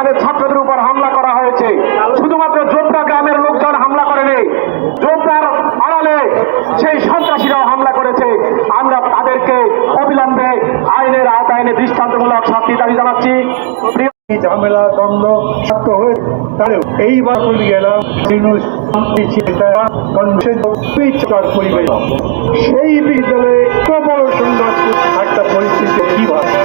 এখানে ছাত্রদের উপর হামলা করা হয়েছে। শুধুমাত্র জোবরা গ্রামের লোকজন হামলা করেনি জোবরার আড়ালে সেই সন্ত্রাসীরাও হামলা করেছে। আমরা তাদেরকে অবিলম্বে আইনের আওতায় এনে দৃষ্টান্তমূলক শাস্তি দাবি জানাচ্ছি। ঝামেলা, দ্বন্দ্ব শক্ত হয়ে তাহলেও এইবার বলি গেলাম সেই বিদ্যালয়ে বড় সংঘাত, একটা পরিস্থিতি কীভাবে একেবারে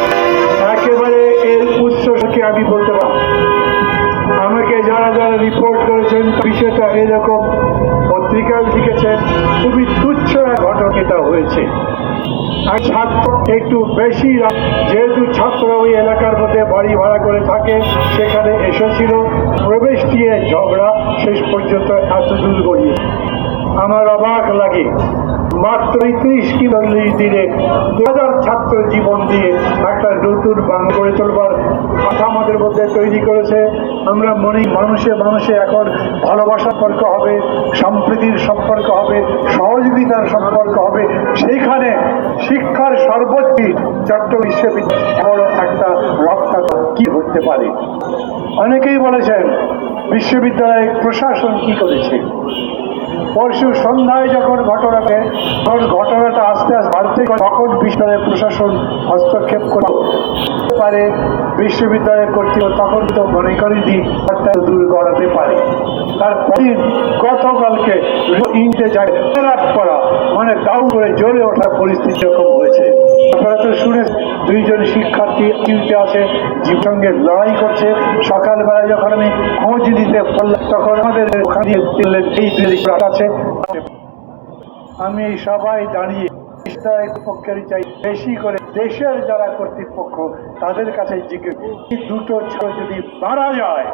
রিপোর্ট করেছেন বিষয়টা এরকম পত্রিকায় লিখেছেন খুবই তুচ্ছ ঘটনা হয়েছে। আর ছাত্র একটু বেশি যেহেতু ছাত্র ওই এলাকার মধ্যে বাড়ি ভাড়া করে থাকে, সেখানে এসেছিল, প্রবেশ দিয়ে ঝগড়া, শেষ পর্যন্ত এত দূর গড়িয়ে আমার অবাক লাগে মাত্র ত্রিশ কিলোমিটার দিনে দু হাজার ছাত্র জীবন দিয়ে একটা নতুন বাংলা গড়ে তোলবার কথা আমাদের মধ্যে তৈরি করেছে। আমরা মনে মানুষে মানুষে এখন ভালোবাসার সম্পর্ক হবে, সম্প্রীতির সম্পর্ক হবে, সহযোগিতার সম্পর্ক হবে। সেইখানে শিক্ষার সর্বোচ্চ চট্ট বিশ্ববিদ্যালয় একটা রক্ষা কি হতে পারে? অনেকেই বলেছেন, বিশ্ববিদ্যালয় প্রশাসন কি করেছে? পরশু সন্ধ্যায় যখন ঘটনাকে, তখন ঘটনাটা আস্তে আস্তে বাড়তে তখন বিশ্ববিদ্যালয় প্রশাসন হস্তক্ষেপ করতে পারে বিশ্ববিদ্যালয় কর্তৃপক্ষ তখন তো মনে করেনি একটা দূর করাতে পারে। তারপরে গতকালকে ইন্টে যায় করা মানে দাউ করে জ্বলে ওঠার পরিস্থিতি হয়েছে আপনারা শুনে দুইজন শিক্ষার্থী ইউতে আছে জীব সঙ্গে লড়াই করছে। সকালবেলায় যখন আমি খোঁজ দিতে পারলাম, তখন আমাদের ওখানে আছে। আমি সবাই দাঁড়িয়ে পক্ষের চাই, বেশি করে দেশের যারা কর্তৃপক্ষ, তাদের কাছে জিজ্ঞেস দুটো ছাড় যদি মারা যায়,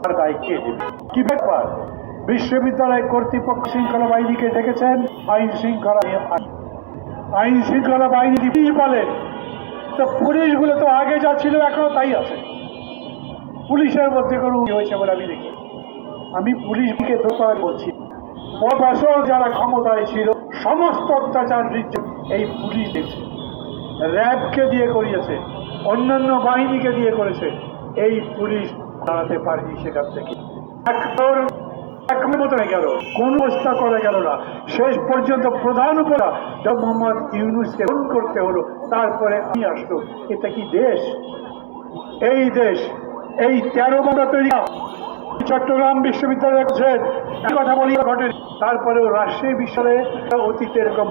তার কে ব্যাপার? বিশ্ববিদ্যালয় কর্তৃপক্ষ শৃঙ্খলা বাহিনীকে দেখেছেন আইন শৃঙ্খলা আইন শৃঙ্খলা বাহিনী কি বলেন তো পুলিশগুলো তো আগে যা ছিল, এখনও তাই আছে। পুলিশের মধ্যে কোনো হয়েছে বলে আমি দেখি। আমি পুলিশকে দোষারোপ বলছি। প্রশাসন যারা ক্ষমতায় ছিল, সমস্ত অত্যাচার এই পুলিশ দেখছে। র্যাবকে দিয়ে করিয়েছে, অন্যান্য বাহিনীকে দিয়ে করেছে। এই পুলিশ দাঁড়াতে পারেনি সেখান থেকে। গেল। কোন অবস্থা করে গেল না। শেষ পর্যন্ত প্রধান উপরা মোহাম্মদ ইউনুসকে ফোন করতে হলো। তারপরে আমি আসলো। এটা কি দেশ? এই দেশ, এই তেরো মামলা তৈরি চট্টগ্রাম বিশ্ববিদ্যালয়ের কথা বলি ঘটে? তারপরেও রাজশাহী বিশ্ববিদ্যালয়ে অতীতে এরকম